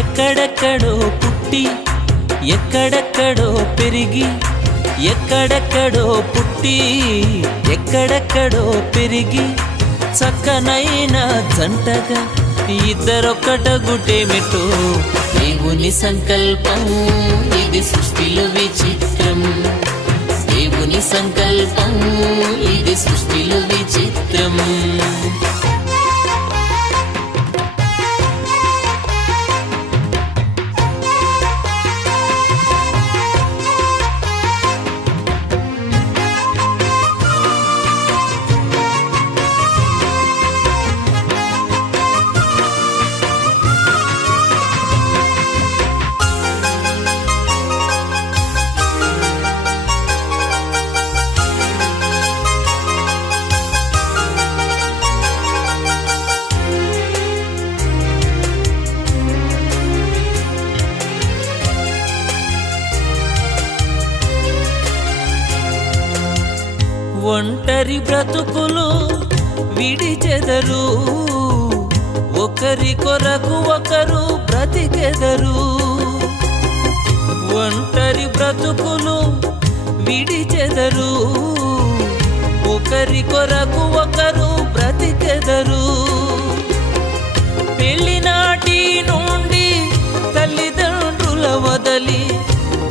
ఎక్కడెక్కడో పుట్టి ఎక్కడెక్కడో పెరిగి ఎక్కడెక్కడో పుట్టి ఎక్కడెక్కడో పెరిగి చక్కనైన జంటగా ఇద్దరొక్కటగుటేమిటో దేవుని సంకల్పం ఇది సృష్టిలో విచిత్రం దేవుని సంకల్పం ఇది సృష్టిలో విచిత్రం ఒంటరి బ్రతుకులు విడిచెదరు ఒకరి కొరకు ఒకరు బ్రతికెదరు ఒంటరి బ్రతుకులు విడిచెదరు ఒకరి కొరకు ఒకరు బ్రతికెదరు పెళ్లినాటి నుండి తల్లిదండ్రుల వదలి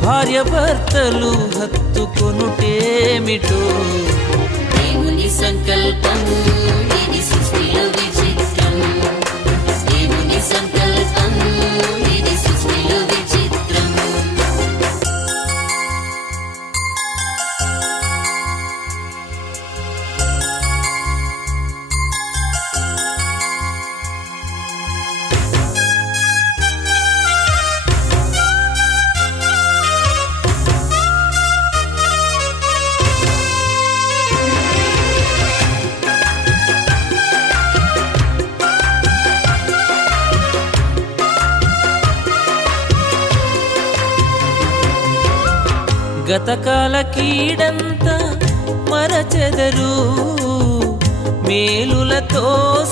భార్య భర్తలు హత్తుకొనుటేమిటో దేవుని సంకల్పం ఇది సృష్టిలో విచిత్రం దేవుని సంకల్పం ఇది సృష్టిలో విచిత్రం గతకాల కీడంతా మరచెదరు మేలులతో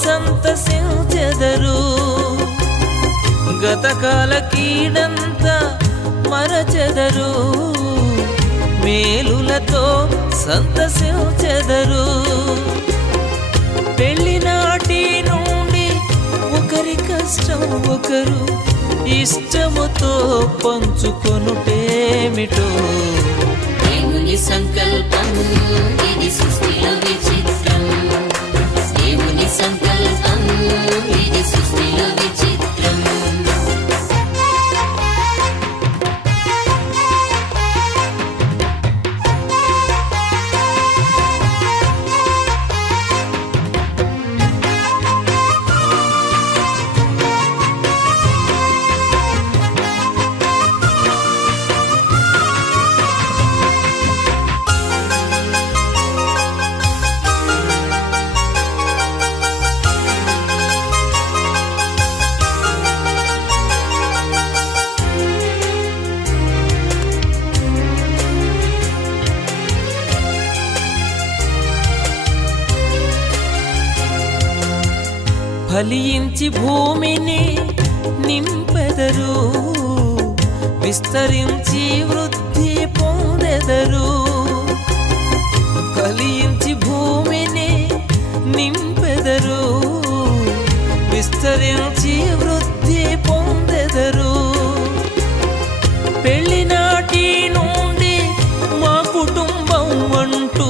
సంతసించెదరు గతకాల కీడంతా మరచెదరు మేలులతో సంతసించెదరు పెళ్లినాటి నుండి ఒకరి కష్టం ఒకరు ఇష్టముతో పంచుకొనుటేమిటో దేవుని సంకల్పం ఇది సృష్టిలో విచిత్రం దేవుని సంకల్పం ఇది సృష్టిలో విచిత్రం ఫలించి భూమిని నింపెదరు విస్తరించి వృద్ధి పొందెదరు ఫలించి భూమిని నింపెదరు విస్తరించి వృద్ధి పొందెదరు పెళ్లినాటి నుండి మా కుటుంబం అంటూ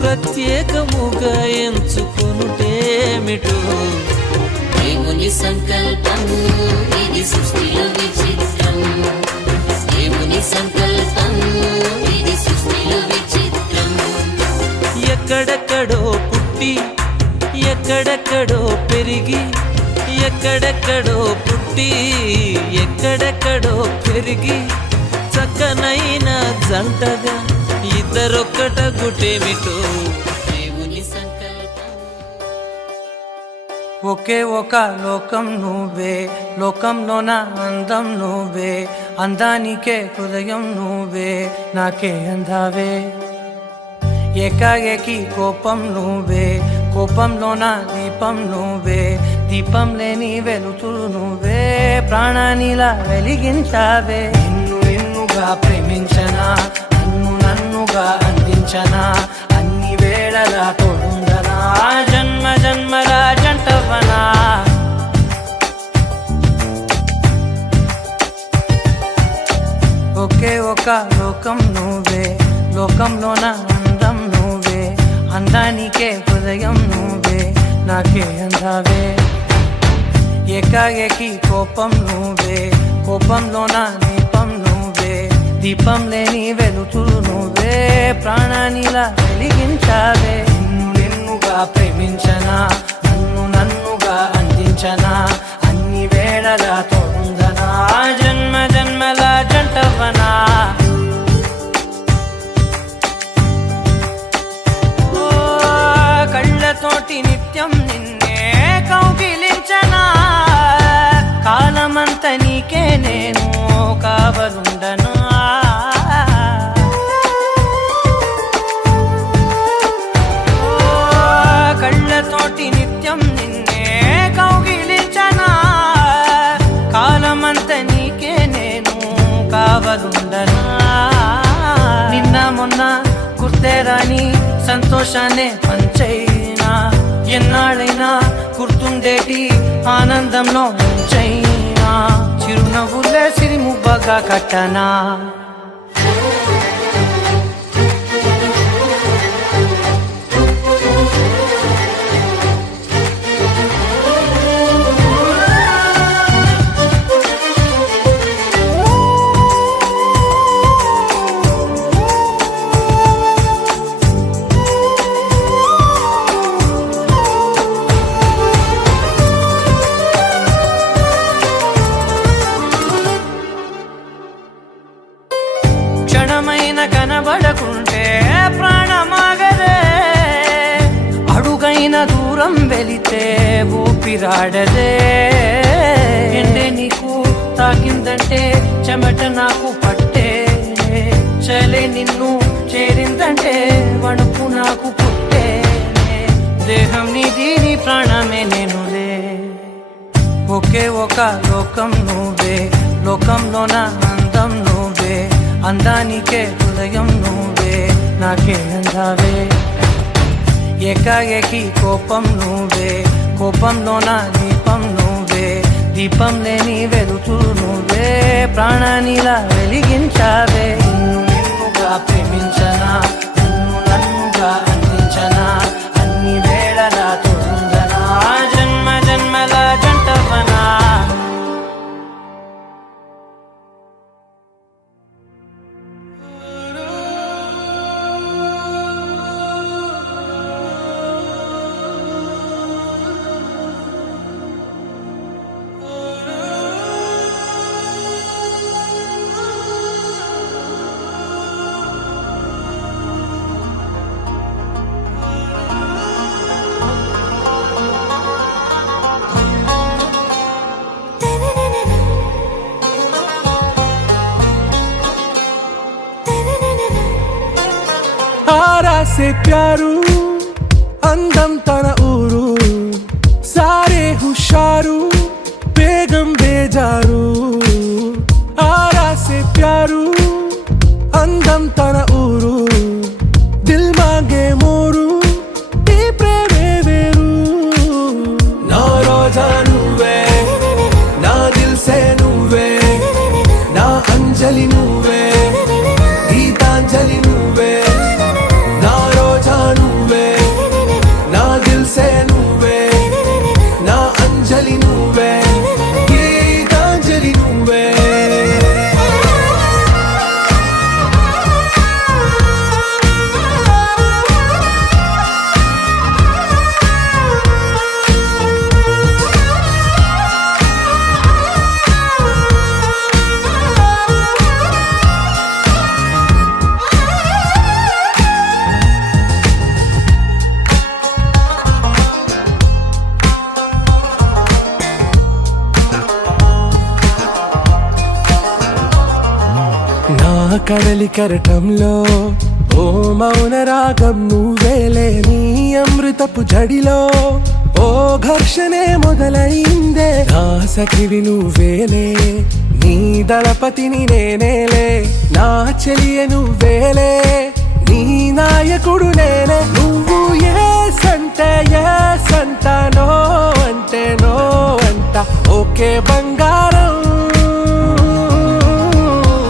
ప్రత్యేకముగా ఎంచుకొనుటేమిటో దేవుని సంకల్పం ఇది సృష్టిలో విచిత్రం దేవుని సంకల్పం ఇది సృష్టిలో విచిత్రం ఎక్కడెక్కడో పుట్టి ఎక్కడెక్కడో పెరిగి ఎక్కడెక్కడో పుట్టి ఎక్కడెక్కడో పెరిగి చక్కనైన జంటగా ఇద్దరొక్కటగుటేమిటో ఒకే ఒక లోకం నువ్వే లోకంలోన అందం నువ్వే అందానికే హృదయం నువ్వే నాకే అందావే ఏకాఏకి కోపం నువ్వే కోపంలోన దీపం నువ్వే దీపం లేని వెలుతురు నువ్వే, ప్రాణానిలా వెలిగించావే. నిన్నుగా ప్రేమించనా, నన్నుగా అందించనా, అన్ని వేళలా తోడుండనా, జన్మ జన్మల జంటవనా. ఒకే ఒక లోకం నువ్వే, లోకంలోన అందం నువ్వే, అందానికే హృదయం నువ్వే, నాకే అందావే. ఏకాఏకి కోపం నువ్వే, కోపంలోన దీపం నువ్వే, దీపం లేని వెలుతురు నువ్వే, ప్రాణానిలా వెలిగించావే. నిన్నుగా ప్రేమించనా, నన్నుగా అందించనా, అన్ని వేళలా తోడుందనా, జన్మ జన్మల జంటవనా. ఓ కళ్ళతోటి నిత్యం నిన్నే కౌగిలించనా, కాలమంత నీకే నేను కావలుండనా. కళ్ళతోటి నిత్యం నిన్నే కౌగిలించనా, కాలమంత నీకే నేను కావలుండనా. నిన్న మొన్న గుర్తే రాని సంతోషాన్నే పంచైనా, ఎన్నాళ్ళైనా గుర్తుండేటి ఆనందంలో ఉంచైనా, చిరునవ్వులే సిరిముబ్బగా కట్టనా. క్షణమైన కనబడకుంటే ప్రాణమాగదే, అడుగైన దూరం వెళితే ఊపిరాడదే. ఎండే నీకు తాకిందంటే చెమట నాకు పట్టే, చలే నిన్ను చేరిందంటే వణుకు నాకు పుట్టే. దేహం నీది, నీ ప్రాణమే నేనులే. ఒకే ఒక లోకం నువ్వే, లోకంలోన అందం నువ్వే, అందానికే హృదయం నువ్వే, నాకే అందావే. ఏకాఏకి కోపం నువ్వే, కోపంలోన దీపం నువ్వే, దీపం లేని వెలుతురు నువ్వే, ప్రాణానిలా వెలిగించావే. నిన్నుగా ప్రేమించనా, నన్నుగా అందించనా, అన్ని వేళలా తోడుందనా, జన్మ జన్మల జంటవనా. आरा से प्यारू అందం తన ఊరు, సారే హుషారు బేగం బేజారు. ఆరా సే ప్యారు అందం తన ఊరు, దిల్ మాంగే మోరు, ఈ ప్రేమే వేరు. నా రోజా నువ్వే, నా దిల్ సే నువ్వే, నా అంజలి నువ్వే, గీతాంజలి నువ్వే. నా రోజా నువ్వే, నా దిల్ సే నువ్వే, నా అంజలి నువ్వే, గీతాంజలి నువ్వే. కడలి కరటంలో ఓ మౌన రాగం నువ్వేలే, నీ అమృతపు జడిలో ఓ ఘర్షణే మొదలు. మొదలైందే. నా సఖివి నువ్వేలే, నీ దళపతిని నేనేలే, నా చెలియ నువ్వేలే, నీ నాయకుడు నేనే. నువ్వు అంటే సంట, నో అంటే నో అంట, ఓకే బంగారం.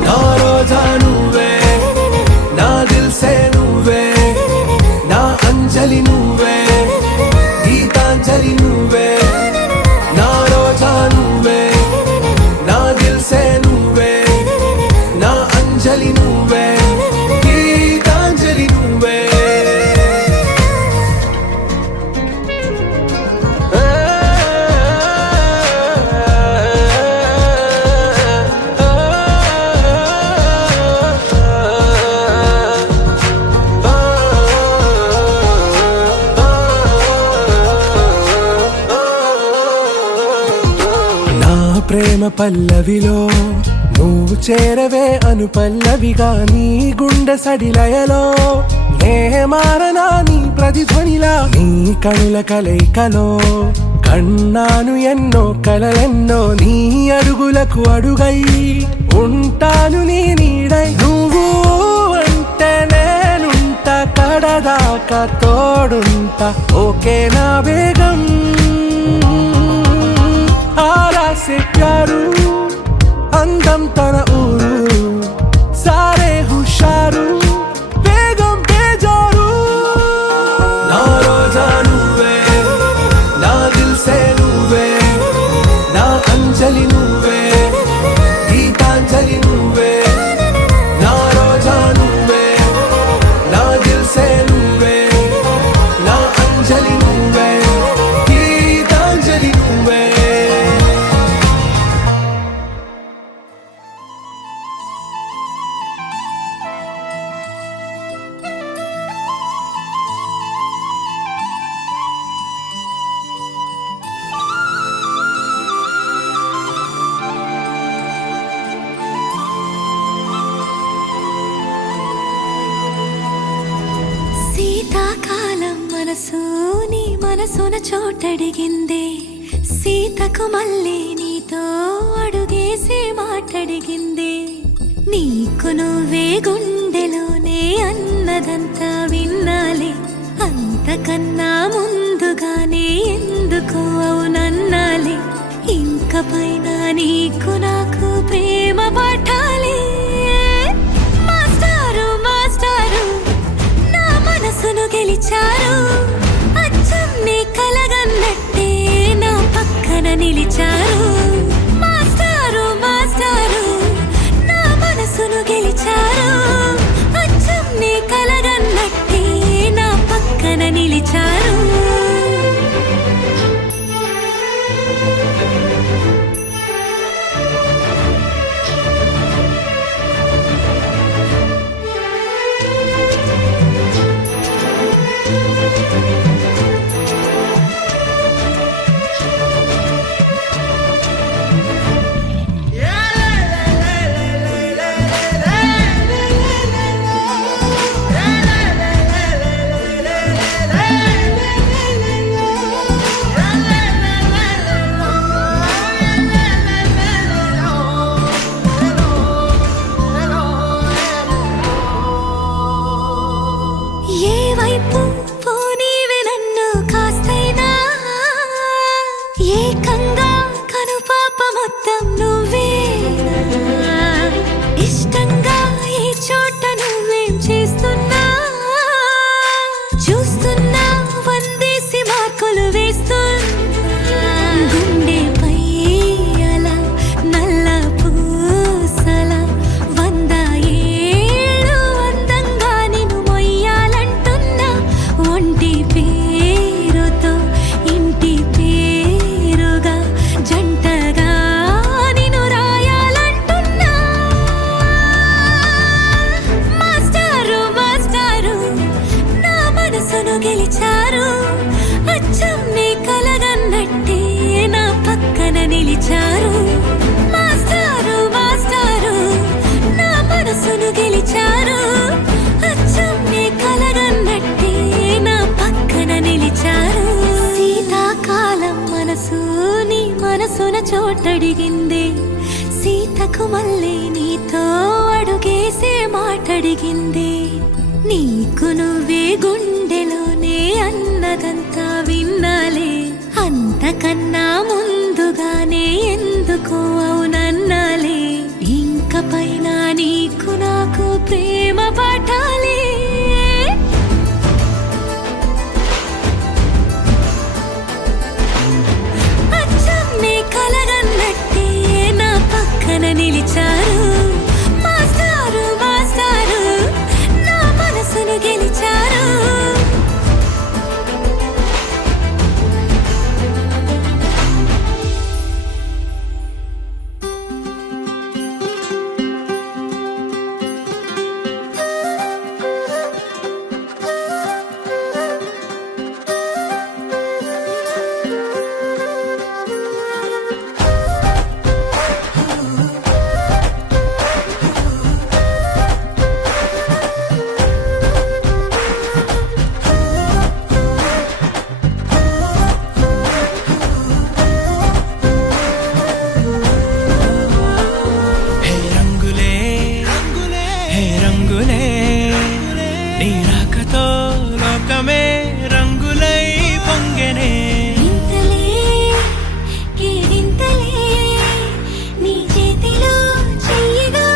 నా రోజా నువ్వే, నా దిల్సే నువ్వే, నా అంజలి నువ్వే, గీతాంజలి నువ్వే. నా రోజా నువ్వే, నా దిల్సే నువ్వే, నా అంజలి నువ్వే, గీతాంజలి నువ్వే. ప్రేమ పల్లవిలో నువ్వు చేరవే అను పల్లవిగా, నీ గుండె సడిలయలో నే మారనా నీ ప్రతిధ్వనిలా. నీ కనుల కలయికలో కన్నాను ఎన్నో కలలెన్నో, నీ అడుగులకు అడుగై ఉంటాను నీ నీడై. నువ్వు అంటే నేనుంట, కడదాకా తోడుంట, ఓకే నా బేగం. ఆరాసే ప్యారు అందం తన ఊరు, సారే హుషారు బేగం బేజారు. నా రోజా నువ్వే, నా దిల్సే నువ్వే, నా అంజలి నువ్వే, గీతాంజలి నువ్వే. నా రోజా నువ్వే, నా దిల్సే నువ్వే, నా అంజలి నువ్వే, గీతాంజలి నువ్వే. శీతాకాలం మనసు నీ మనసున చోటడిగిందే, సీతకు మళ్ళీ నీతో అడుగేసి మాటడిగిందే. నీకు నువ్వే గుండెలోనే అన్నదంతా విన్నాలే, అంతకన్నా ముందుగానే ఎందుకు అవునన్నాలే. ఇంక పైన నీకు నాకు ప్రేమ పాఠాలే. మాస్టారు మాస్టారు నా మనసును గెలిచారు, అచ్చం నీ కలగన్నట్టే నా పక్కన నిలిచారు. మాస్టారు మాస్టారు నా మనసును గెలిచారు, అచ్చం నీ కలగన్నట్టే నా పక్కన నిలిచారు. గెలిచారు, అచ్చం నీ కలగన్నట్టే నా చోటడిగింది సీతకు మళ్ళీ నీతో అడుగేసే మాటడిగింది నీకు నువ్వే గుండెలోనే అన్నదంతా విన్నాలే అంతకన్నా ముందుగానే ఎందుకు అవునన్నాలే ఇంక పైన నీకు నాకు ప్రేమ పాఠాలే అచ్చం నీ కలగన్నట్టే నా పక్కన నిలిచారు మాస్టారు మాస్టారు నా మనసును గెలిచారు హే రంగులే హే రంగులే నీ రాకతో లోకమే రంగులై పొంగెనే ఇంతలే కేరింతలే నీ చేతిలో చెయ్యగా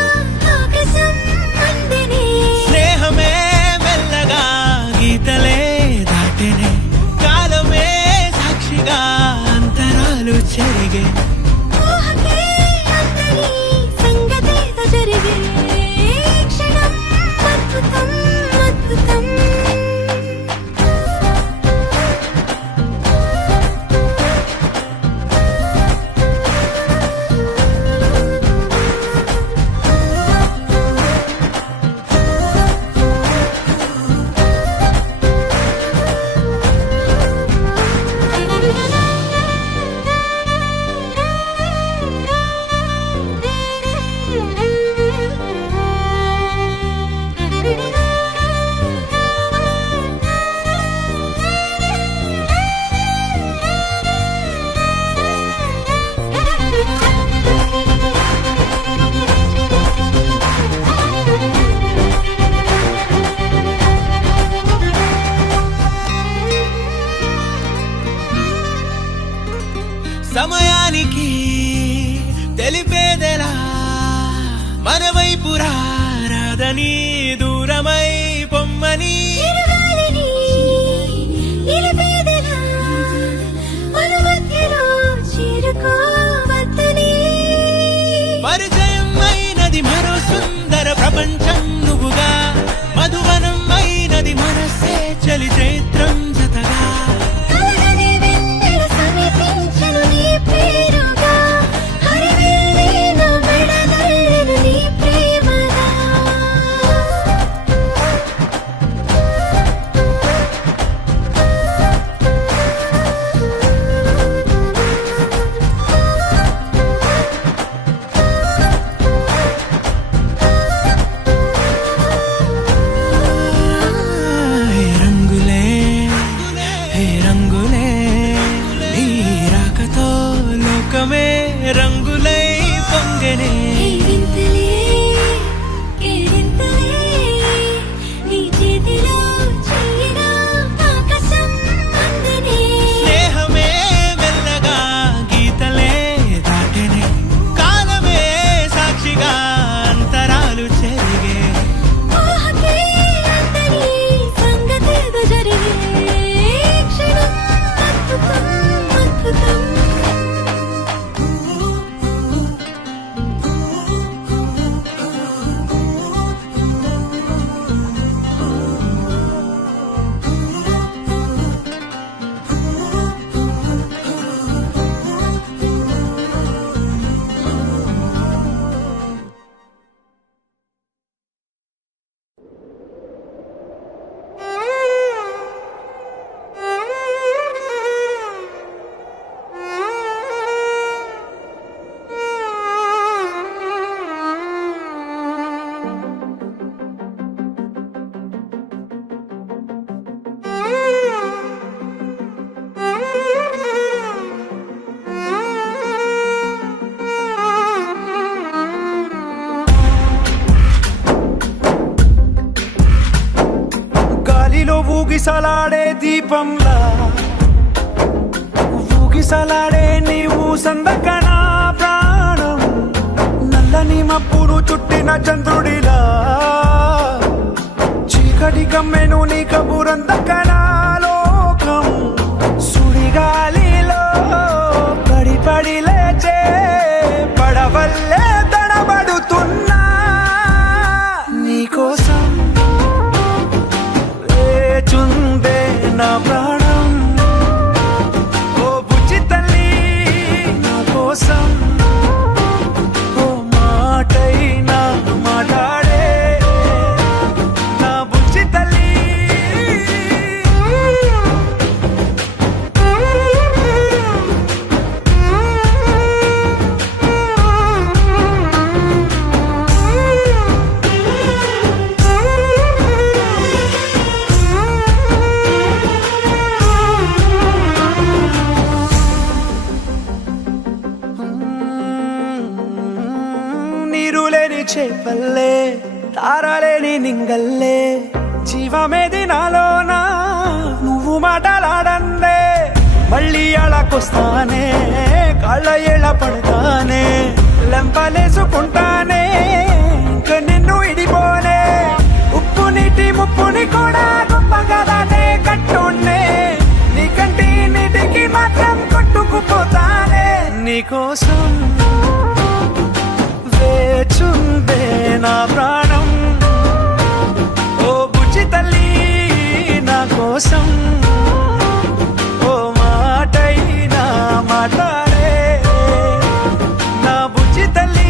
ఆకాశం అందనే స్నేహమే మెల్లగా గీతలే దాటెనే కాలమే సాక్షిగా అంతరాలు చెరిగే ఊహకే అందని సంగతేదో జరిగే క్షణం అద్భుతం అద్భుతం సమయానికి తెలిపేదెలా మన వైపు రాదని దూరమై పొమ్మని చిరుగాలిని నిలిపేదెలా మన మధ్యలో చేరుకోవద్దని పరిచయం అయినది మరో సుందర ప్రపంచం నువ్వుగా మధువనం అయినది మనసే చలి చైత్రం జతగా కలగని వెన్నెల సమీపించెను నీ పేరుగా హరివిల్లే నా మెడదల్లెను నీ ప్రేమగా ఊగిసలాడే దీపంలా ఊగిసలాడే నీవు సందకనా ప్రాణం నల్లని మప్పును చుట్టిన చంద్రుడిలా చీకటి కమ్మెను నీ కబురందకనా లోకం సుడిగాలిలో పడి పడి లేచే పడవల్లే తడబడుతున్నా నీకోసం వేచుందే నా ప్రాణం ఓ బుజ్జి తల్లి నా కోసం ఓ మాటైనా మాట్లాడే నా బుజ్జి తల్లి నీరులేని చేపల్లే తారలేని నింగల్లే జీవమేది నాలోనా నువ్వు మాటలాడందే మళ్ళీ అళకొస్తానే కాళ్ళ ఏళ్ళ పడతానే లెంపలేసుకుంటానే ఇంక నిన్ను ఇడిపోనే ఉప్పు నీటి ముప్పుని కూడా గొప్పగా దానే కట్టునే నీ కంటి నీటికి మాత్రం కొట్టుకుపోతానే నీకోసం వేచుందే నా ప్రాణం ఓ బుజ్జి తల్లి నా కోసం ఓ మాటైనా మాట్లాడే నా బుజ్జి తల్లి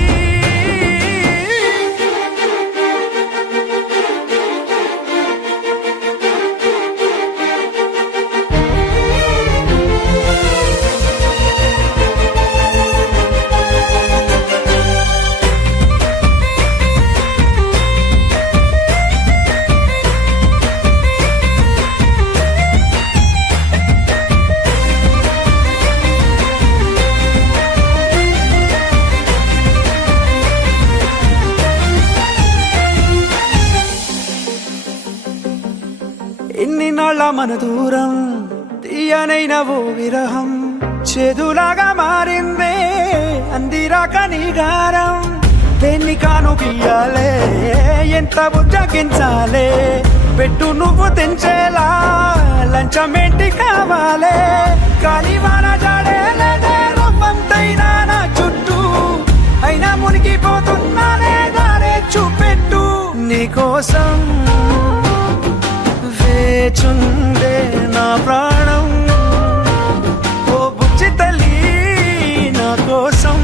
ఎన్ని నాళ్ళ మన దూరం తీయనైన ఓ విరహం చేదులాగా మారిందే అందిరాక నీగారం దేన్ని కాను గీయాలే ఎంత బుజ్జగించాలే పెట్టు నువ్వు తెంచేలా లంచమేంటి కావాలే కాలివాన జాడేలేదే రవ్వంతైనా నా చుట్టూ అయినా మునిగిపోతున్నానే దారే చూపెట్టు నీకోసం వేచుందే నా ప్రాణం ఓ బుజ్జి తల్లి నా కోసం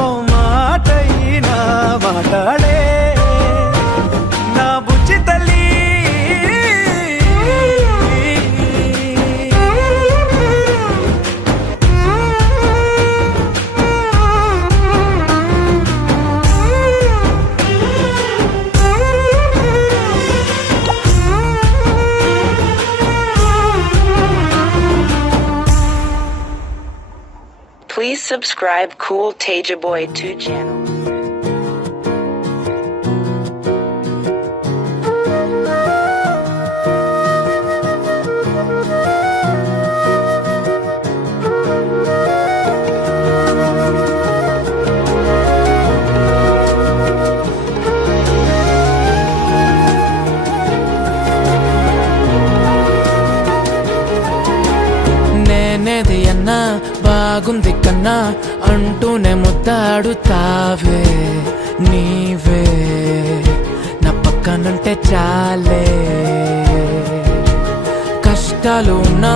ఓ మాటైనా మాట్లాడే నా బుజ్జి తల్లి Please subscribe Cool Teja Boy 2 channel. నేనేది అన్నా బాగుంది కన్నా అంటూనే ముద్దాడుతావే నీవే నా పక్కనుంటే చాలే కష్టాలు ఉన్నా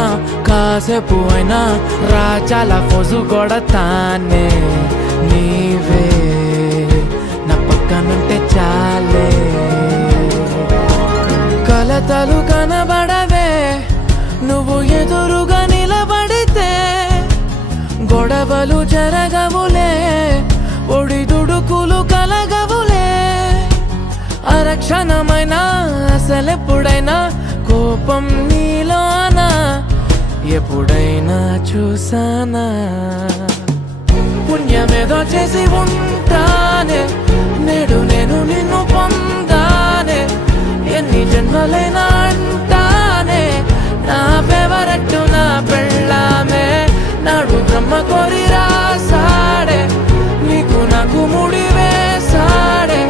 కాసేపు అయినా రాజాల ఫోజు కొడతానే నీవే నా పక్కనుంటే చాలే కలతలు కనబడవే నువ్వు ఎదురుగా నిలబడితే గొడవలు జరగవులే ఒడిదుడుకులు కలగవులే అరక్షణమైనా అసలెప్పుడైనా కోపం నీలోనా ఎప్పుడైనా చూసానా పుణ్యమేదో చేసి ఉంటానే నేడు నేను నిన్ను పొందానే ఎన్ని జన్మ జన్మలైనా అంటానే నా ఫేవరెట్ నా పెళ్ళామే నాడు బ్రహ్మ కోరి రాసాడే నీకు నాకు ముడి వేసాడే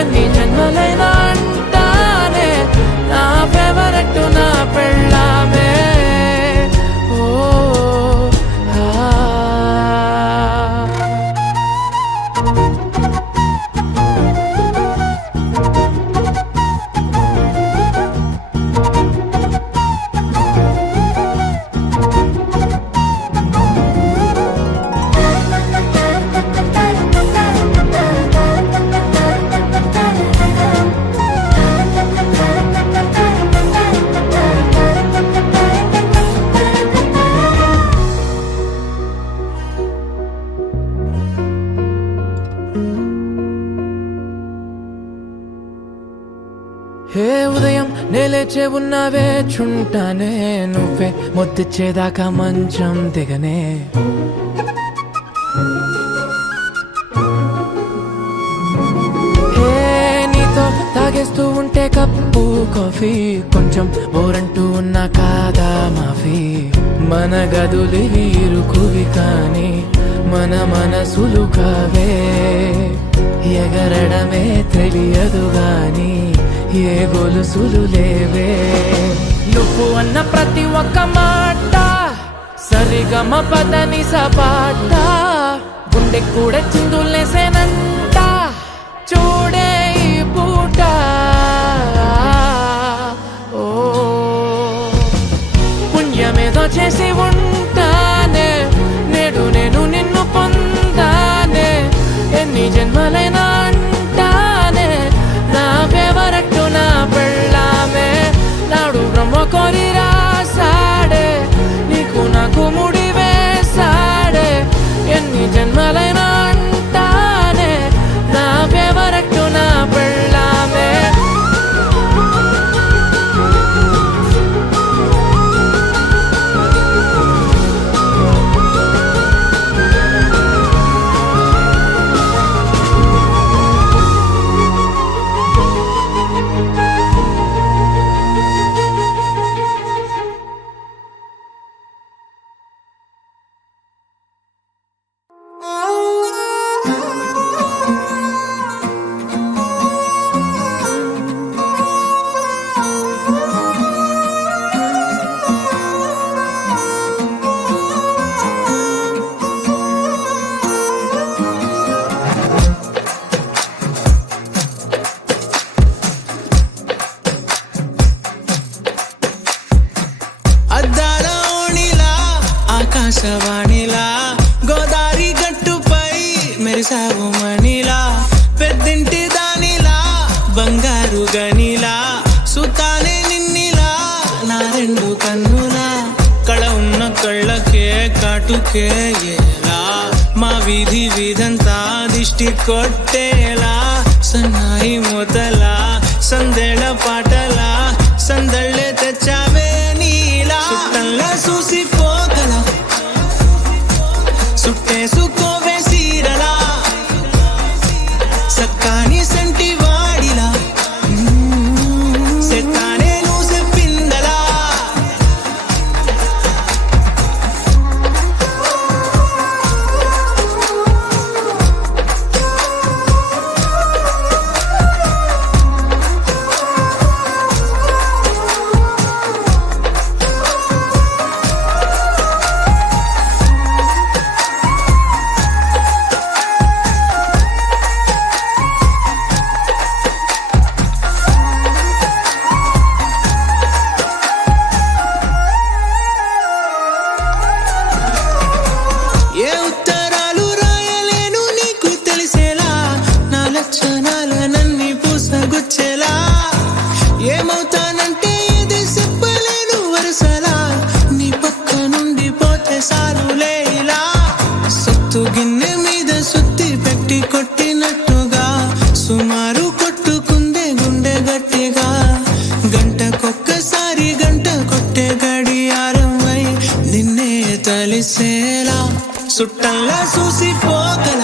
ఎన్ని జన్మలైనా అంటానే నా ఫేవరెట్ నా పెళ్ళామే ఓ హే ఉదయం నేలేచే ఉన్నావే చుంటానే నువ్వే ముద్దిచ్చేదాకా మంచం దిగనే హే నీతో తాగేస్తూ ఉంటే కప్పు కాఫీ కొంచెం బోరంటూ ఉన్నా కాదా మాఫీ మన గదులు వీరుకువి కానీ మన మనసులు కావే ఎగరడమే తెలియదు గాని ఏ గొలుసులు లేవే నువ్వు అన్న ప్రతి ఒక్క మాట సరిగమ పదని సపాట గుండె కూడా చిందులేసేనంట చూడే ఈ పూట ఓ పుణ్యమేదో చేసి ఉంటానే నేడు నేను నిన్ను పొందానే ఎన్ని జన్మలైనా అంటానే నా ఫేవరెట్ నా పెళ్ళామే నాడు బ్రహ్మ కోరి రాసాడే నీకు నాకు ముడి వేసాడే ఎన్ని జన్మలైనా అంటానే నా ఫేవరెట్ నా పెళ్ళామే ఆకాశవాణిలా గోదారి గట్టుపై మెరిసావు మణిలా పెద్దింటి దానిలా బంగారు గనిలా సుతానే నిన్నిలా నా రెండు కన్నులా కళ ఉన్న కళ్ళకే కాటుకే ఎలా మా వీధి వీధంతా దిష్టి కొట్టేలా సన్నాయి మొదలా సందేళ పాటలా సందళ్ళే తెచ్చావే నీలా చుట్టంలా చూసిపోగల సుట్టేసుకోవే సీరలా సక్కాని సంటి వాడిలా సెత్తానే నువ్వు చెప్పిందలా ఏ ఉత్తరాలు రాయలేను నీకు తెలిసేలా నా లక్షణాలనన్నీ పూసగుచ్చేలా ఏమవుతానంటే ఏది చెప్పలేను వరుసలా నీ పక్క నుండి పోతే సారులే ఇలా సొత్తు గిన్నె మీద సుత్తి పెట్టి కొట్టినట్టుగా సుమారు కొట్టుకుందే గుండె గట్టిగా గంటకొక్కసారి గంట కొట్టే గడియారమై నిన్నే తలిసేలా సుట్టంలా చూసిపోగల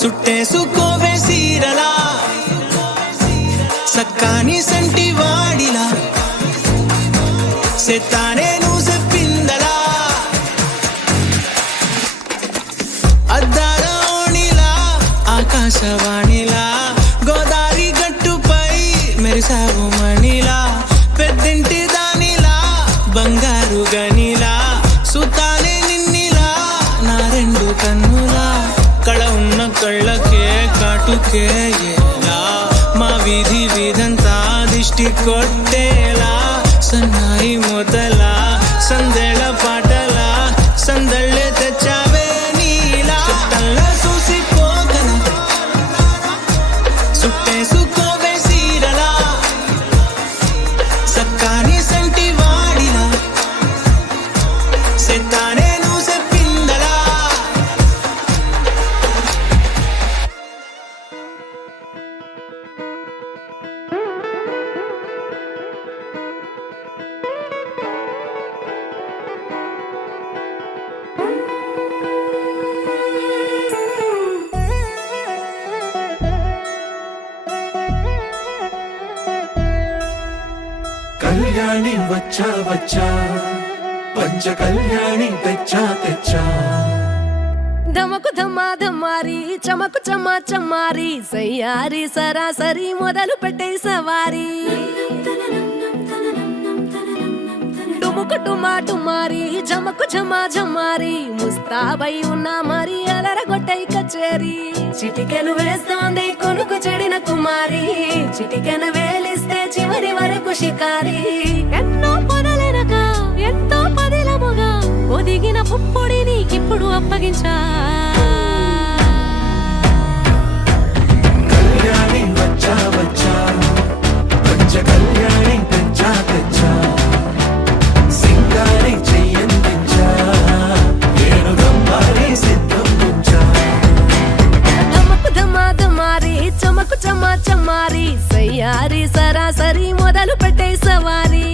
సుట్టేసుకోవే సీరలా సక్కాని సంటి వాడిలా సెత్తానే నువ్వు చెప్పిందలా అద్దాల ఓణిలా ఆకాశవాణిలా గోదావరి గట్టుపై మెరిసావు మణిలా పెద్దింటి దానిలా బంగారు గనిలా సుతానే నిన్నిలా నా రెండు కన్నులా కళ ఉన్న కళ్ళకే కాటుకే ఎలా మా వీధి వీధంతా దిష్టి కొట్టేలా సన్నాయి మొదలా సందేళ పాటలా సందళ్ళే తెచ్చావే నీలా చుట్టంలా చూసిపోగల సుట్టేసుకోవే సీరలా సక్కాని సంటి వాడిలా సెత్తానే నువ్వు చెప్పిందలా కళ్యాణి వచ్చా వచ్చా పంచ కళ్యాణి తెచ్చా తెచ్చా ధమకు ధమ్మా ధమ్మారి చమకు చమ్మా చమ్మారి సయ్యారి సరాసరి మొదలు పెట్టే సవారి టుముకు టుమా టుమారి జమకు ఝమా ఝమారి ముస్తాబై ఉన్నా మరి అలరగొట్టై కచేరి చిటికెను వేస్తోంది కొనుకు చెడిన కుమారి చిటికెను వేలిస్తే చివరి వరకు షికారి ఎన్నో పొదలెనక ఎంతో పదిలముగా ఒదిగిన పుప్పొడి నీకిప్పుడు అప్పగించా కళ్యాణి వచ్చా వచ్చా పంచ కళ్యాణి తెచ్చా తెచ్చా సింగారి చెయ్యందించా ఏడు గమ్మారి సిద్ధం ఉంచా ధమకు ధమా ధమారి చమకు చమ్మా చమ్మారి సయ్యారి సరాసరి మొదలు పెట్టే సవారి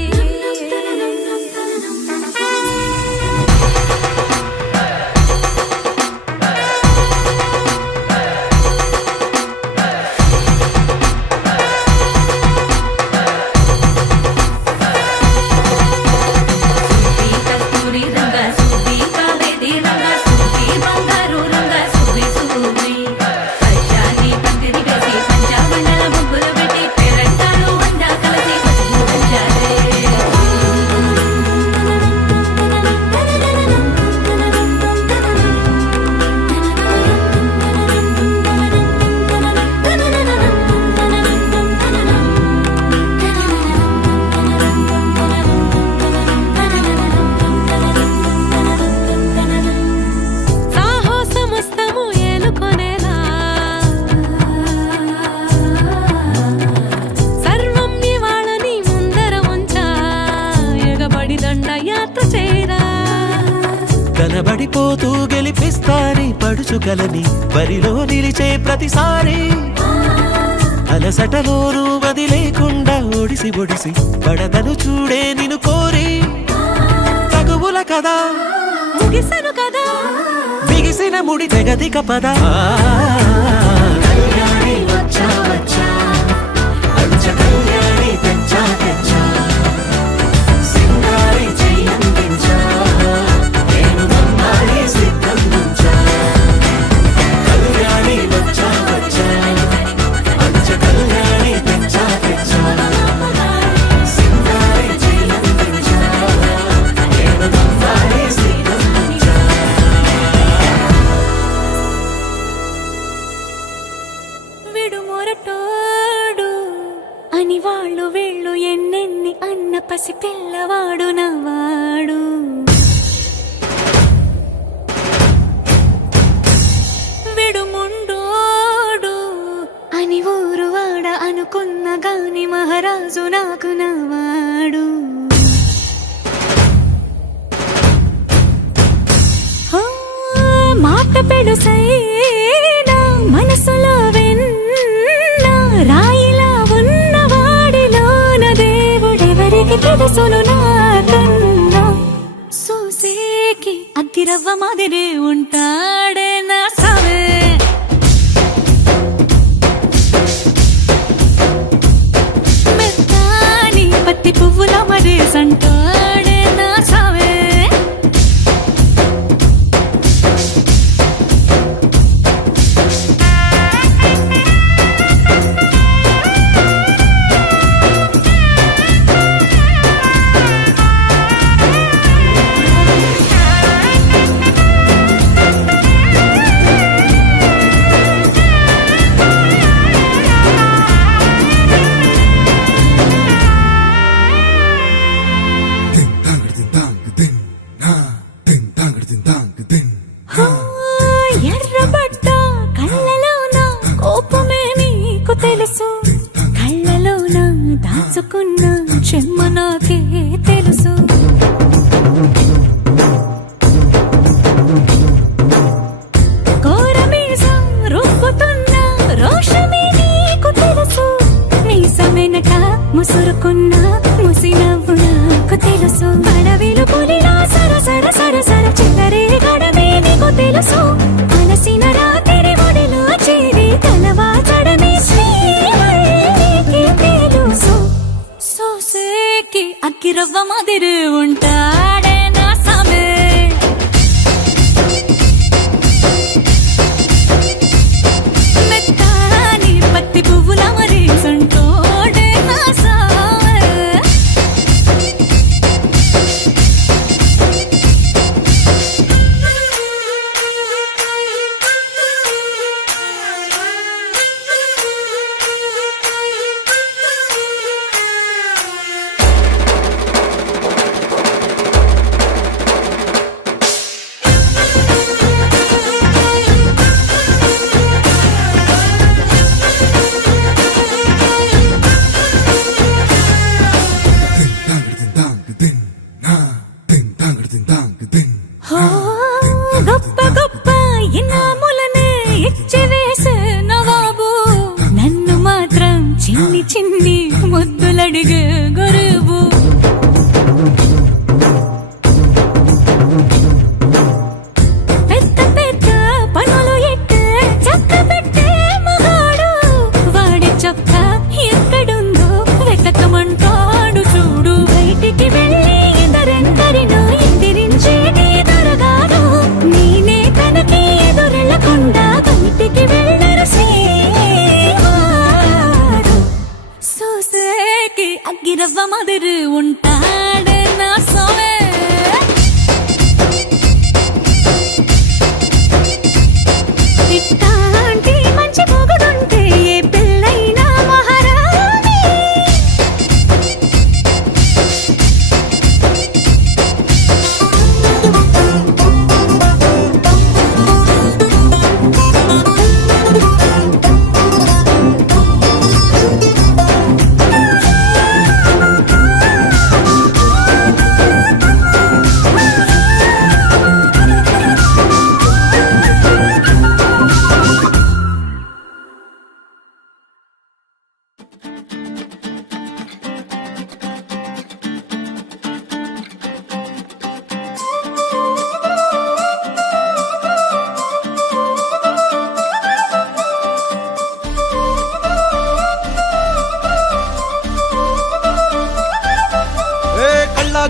కనబడిపోతూ గెలిపిస్తాని పడుచుకలని బరిలో నిలిచే ప్రతిసారి అలసటలోనూ వదిలేకుండా ఒడిసి ఒడిసి పడదను చూడే నిన్ను కోరి తగువుల కదా ముగిసను కదా బిగిసిన ముడి తెగదిక పద కళ్యాణి వచ్చా వచ్చా పంచ కళ్యాణి తెచ్చా తెచ్చా సింగారి చెయ్యందించా ఏడు గమ్మారి సిద్ధం ఉంచా కళ్యాణి వచ్చా వచ్చా పంచ కళ్యాణి తెచ్చా తెచ్చా సింగారి చెయ్యందించా ఏడు గమ్మారి సిద్ధం ఉంచా విడు మొరటోడు అని వాళ్ళు వీళ్ళు ఎన్నెన్ని అన్న పసి పిల్లవాడు నవ్వాడు విడు ముండోడు అని ఊరు వాడ అనుకున్న గాని మహారాజు నాకు నవ్వాడు మాట పెడుసైనా మనసులో వెన్న రాయిలా ఉన్నవాడిలోన దేవుడెవరికి తెలుసును నాకన్నా సూసేకి అగ్గిరవ్వ మాదిరే ఉంటాడే నా సావే సరసర చిల్లరే గడమే నీకు తెలుసు అలసిన రాత్రి ఒడిలో చేరి తలవాచడమే శ్రీవల్లికి తెలుసు సోసేకి అక్కిరవ్వ మాదిరి ఉంటాడే నా సామే మెత్తాని పత్తి పువ్వుల మరి సంటోడే నా సామే గొప్ప గొప్ప ఇనాములనే ఇచ్చివేసే నవాబు నన్ను మాత్రం చిన్ని చిన్ని ముద్దులడిగే గురువు పెద్ద పెద్ద పనులు ఎట్టే చక్క పెట్టే మగాడు వాడి చొక్క ఎక్కడుందో వెతకమంటాడు చూడు బయటికి వెళ్ళి ఇద్దరెందరినో ఎదిరించేది దొరగాడు నేనే తనకి ఎదురెళ్ళకుండా బయటికి వెళ్ళరు శ్రీవాడు సోసేకి అగ్గిరవ్వ మదిరి ఉంటాడే నా సోమే ఇట్టాంటి మంచి పొగడుంటే ఏ పిల్లైనా మహారాణి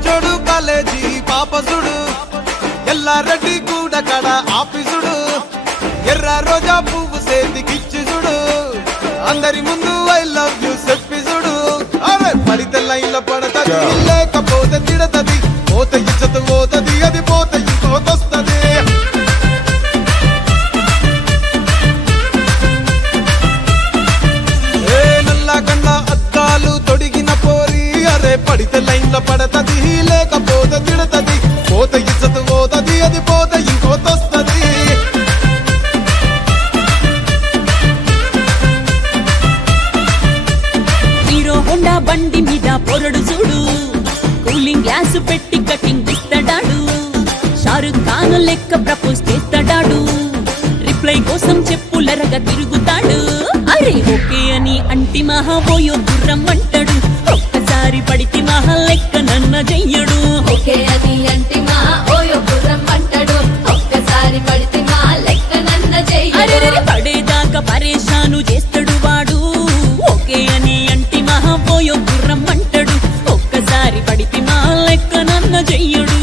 జోడు కాలేజీ పాపసుడు ఎల్లారెడ్డి కూడా కడ ఆఫీసుడు ఎర్ర రోజా పువ్వు సేతికిచ్చి చూడు అందరి ముందు ఐ లవ్ యూ చెప్పి చూడు అరే పడితే లైన్ల పడతది లేకపోతే తిడతది పోత ఇచ్చత పోతది అది పోత ఇంకోతొస్తది నల్ల కన్న అద్దాలు తొడిగిన పోరి అరే పడితే లైన్ల పడతది లేకపోతే తిడతది పోత ఇచ్చత పోతది అది పోత ఇంకోతొస్తది హీరో హోండా బండి మీద పొరడు చూడు కూలింగ్ గ్లాసు పెట్టి కటింగ్ ఇస్తాడాడు షారుఖ్ ఖాన్ లెక్క ప్రపోజ్ చేస్తాడాడు రిప్లై కోసం చెప్పులరగా తిరుగుతాడు అరే ఓకే అని అంటి మహా పోయో గుర్రం అంటాడు ఒక్కసారి పడితి మహా లెక్క నన్న చెయ్యడు ఓకే అని అంటి మహా ఓయో గుర్రం అంటాడు ఒక్కసారి పడితి మహా లెక్క నన్న చెయ్యడు పడేదాకా పరేషాను చేస్తాడు వాడు ఓకే అని అంటి మహా పోయో గుర్రం అంటాడు ఒక్కసారి పడితి మహా లెక్క నన్న చెయ్యడు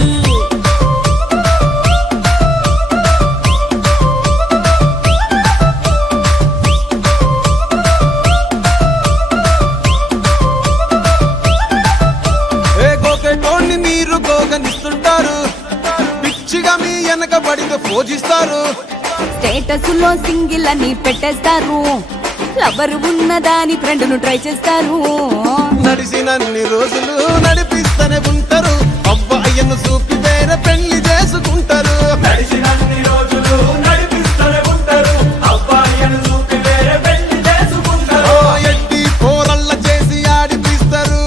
మీరు గోగనిస్తుంటారు పిచ్చిగా మీ వెనక పడితే పూజిస్తారు స్టేటస్ లో సింగిల్ అని పెట్టేస్తారు లవర్ ఉన్నదాని ఫ్రెండ్ ను ట్రై చేస్తారు నడిచినన్ని రోజులు నడిపిస్తూనే ఉంటారు అవ్వ అయ్యను చూపి వేరే పెళ్లి చేసుకుంటారు నడిచినన్ని రోజులు నడిపిస్తూనే ఉంటారు అవ్వ అయ్యను చూపి వేరే పెళ్లి చేసుకుంటారు ఎట్టి పోరల్ల చేసి ఆడిపిస్తారు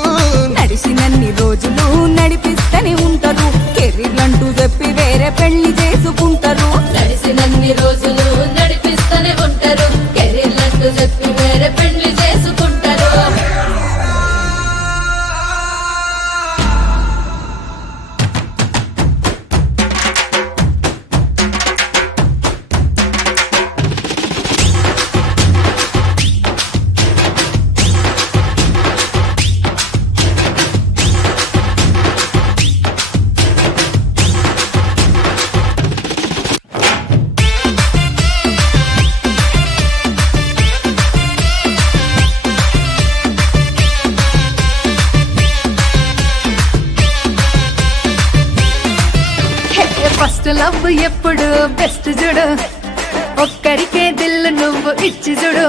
నడిచినన్ని రోజులు నడిపిస్తూనే ఉంటారు కెరీర్లంటూ చెప్పి వేరే పెళ్లి చేసుకుంటారు నడిచినన్ని రోజులు నడిపిస్తూనే ఉంటారు కెరీర్లంటూ చెప్పి వేరే పెళ్లి చేసుకుంటారు ఫస్ట్ లవ్ ఎప్పుడు బెస్ట్ చూడు ఒక్కరికే దిల్ నువ్వు ఇచ్చి చూడు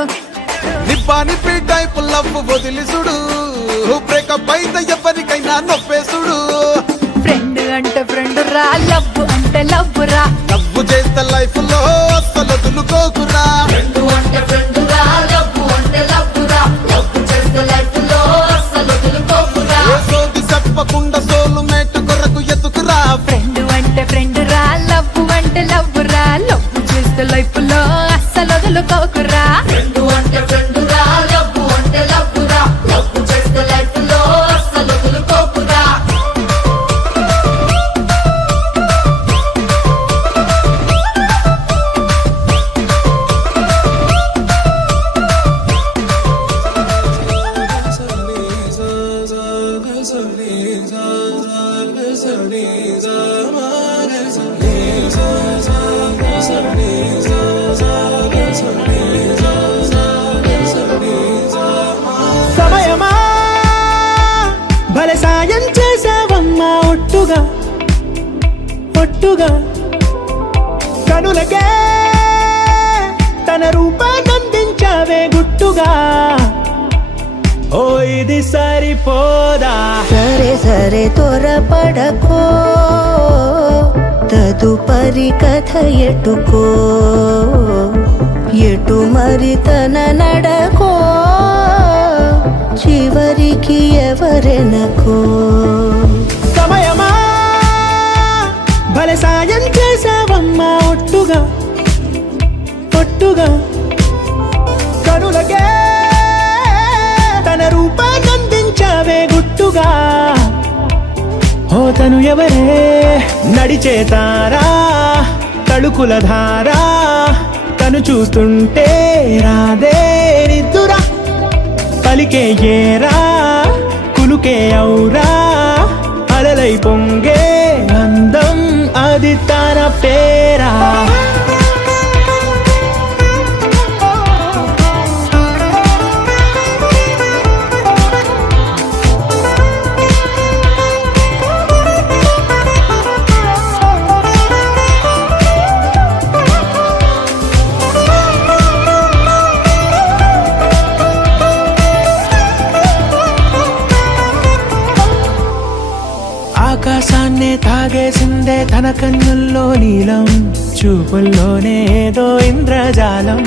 నిబ్బా నిప్పి టైప్ లవ్ వదిలి చూడు బ్రేకప్ అయితే ఎవరికైనా నొప్పేసుడు ఫ్రెండ్ అంటే ఫ్రెండ్ రా లవ్ అంటే లవ్ రా లవ్ చేస్తే లైఫ్ లో అస్సలు వదులుకోకురా అంటే ఫ్రెండ్ రా లవ్ అంటే లవ్ రా లవ్ చేస్తే లైఫ్ లో అస్సలు వదులుకోకురా ఏ సోది చెప్పకుండా సోలు మేట్ కొరకు ఎత్తుకురా ఫ్రెండ్ అంటే ఫ్రెండ్ రా లవ్ అంటే లవ్ రా లవ్ చేస్తే లైఫ్ లో అస్సలు వదులుకోకురా ఫ్రెండ్ అంటే ఫ్రెండ్ రా లవ్ అంటే లవ్ రా లవ్ చేస్తే లైఫ్ లో అస్సలు వదులుకోకురా సమయమా భలే సాయం చేసావమ్మా ఒట్టుగా ఒట్టుగా కనులకే తన రూపాన్నందించావే గుట్టుగా ఓ ఇది సరిపోదా సరే సరే త్వరపడకో తదుపరి కథ ఎటుకో ఎటు మరి తన నడకో చివరికి ఎవరెనకో సమయమా భలే సాయం చేసావమ్మా ఒట్టుగా ఒట్టుగా కనులకే తన రూపాన్నందించావే గుట్టుగా ఓ తను ఎవరే నడిచే తారా తళుకుల ధారా తను చూస్తుంటే రాదే నిద్దురా పలికే ఏరా కులుకే ఔరా అలలై పొంగే అందం అది తన పేరా ఆకాశాన్నే తాగేసిందే తన కన్నుల్లో నీలం చూపుల్లోనే ఏదో ఇంద్రజాలం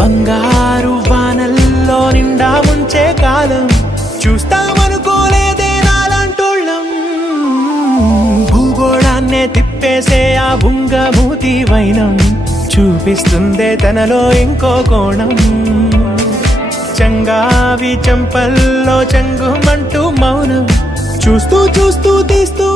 బంగారు వానల్లో నిండా ఉంచే కాలం చూస్తామనుకోలేదే నాలాంటోళ్ళం భూగోళాన్నే తిప్పేసే ఆ బుంగమూతి వైనం చూపిస్తుందే తనలో ఇంకో కోణం చంగావి చెంపల్లో చెంగుమంటూ మౌనం చూస్తూ చూస్తూ తీస్తూ